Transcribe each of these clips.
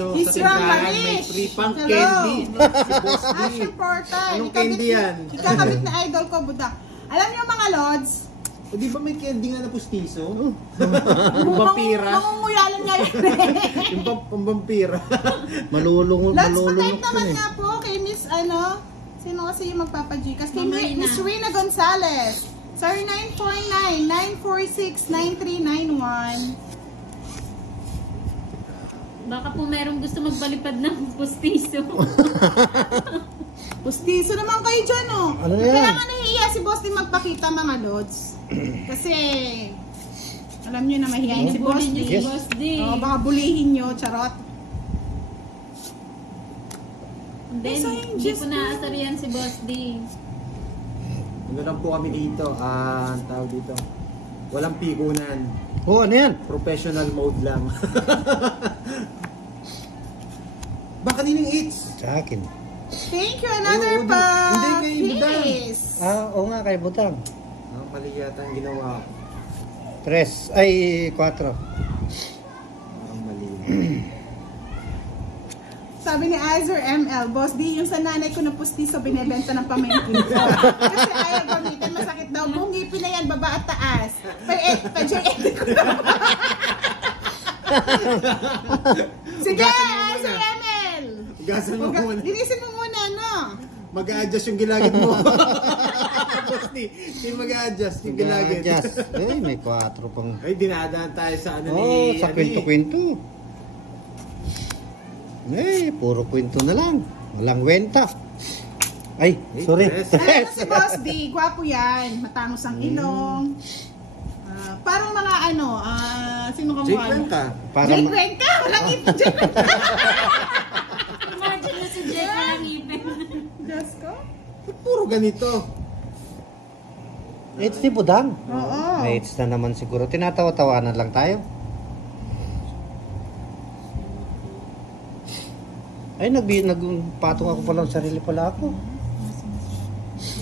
piso. He's Sa tindahan, Manish. may free pang Hello. candy. Si Boss D. Action Portal. Anong candy yan? Ikakabit na idol ko, budak. Alam niyo mga lods, O di ba may candy nga na pustiso? Yung vampira. mangunguyalan nga yun. Yung vampira. Malulungon, Lods, malulungon pa-type naman yun eh. nga po kay Miss sino kasi yung magpapa-Gcash? Kay Mamay na. Miss Rina Gonzalez. Sir 949-946-9391. Baka po merong gusto magbalipad ng pustiso. Pustiso naman kayo dyan, oh. Ano yan? Kaya nga nahihiya si Boss din magpakita mga lods. Kasi, alam nyo na mahihayin si Boss Bully niyo D. si Boss D. Oh, baka bulihin nyo, charot. Then, Sayang, hindi just po naasar yan si Boss D. Ano lang po kami dito? Ang tawag dito. Walang pikunan. Oh, ano yan? Professional mode lang. Baka nining eats. Sa akin. Thank you, another Oo, pa. hindi, kay Budang. Yes. Oo nga, kay Butang. Mali yata ang ginawa ko. 3, ay 4. Mali. Sabi ni Azur ML, Boss D, yung sa nanay ko na pustiso, binibenta ng pamangkin ko. Kasi ayaw gamitin, masakit daw. Buong ngipin na yan, baba at taas. Pa-J-8 ko na. Sige, Azur ML! Gasan mo muna. Linisin mo muna, no? Mag-a-adjust yung gilagid mo. Hindi mag-a-adjust yung gilagid. Just, ay, may 4 pang... Ay, dinadaan tayo sa ano Oh, ni... sa kwento-kwento. Eh, puro kwento na lang. Walang wenta. Ay, sorry. Yes. Alam mo si Boss D, gwapo yan. Matangos ang ilong. Parang mga sino ka Jake mukha? Cuenca. Para Jake Cuenca! Walang ipin. Jake Cuenca! Imagine na si Jake na ng ipin. Diyos ko? Puro ganito. It's ni Budang. Oo. May it's na naman siguro. Tinatawa-tawanan lang tayo. Ay, nagpatong ako pala ng sarili pala ako.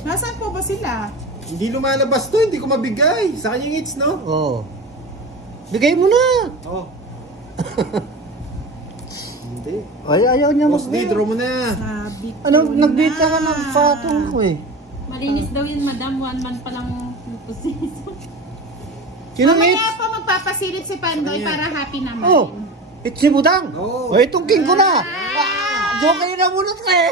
Nasaan po ba sila? Hindi lumalabas to, hindi ko mabigay. Sa kanyang eats, no? Oo. Bigay mo na! Oo. Hindi. Ay, ayaw niya Boss D, magbigay. draw mo na. Sabi ko Ano, na. nagbita ka ng patong ko eh. Malinis daw yun, madam. 1 month pa lang pustiso. Sino Mamaya it's? po magpapasilip si Pandoy para happy naman. Oh, it's si Budang. Oo. Oh, itong king ko na. Joker yun ang munot ko eh.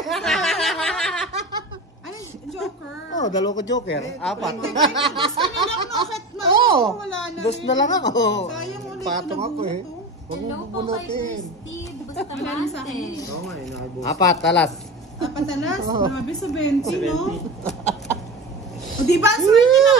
Ano, Joker? Oh, dalawa ko Joker. 4. Gusto nilang nakit na. Oo. Wala na Dos rin. na lang ako. Sayang ulit. Patong ako eh. Huwag Hello mo po kay bubunutin. Steve Wala rin sa Bustamante. akin. Oo nga, nakibos. 4, alas. Patalas, grabe sa 20, no? 70. O diba, ang swerte ng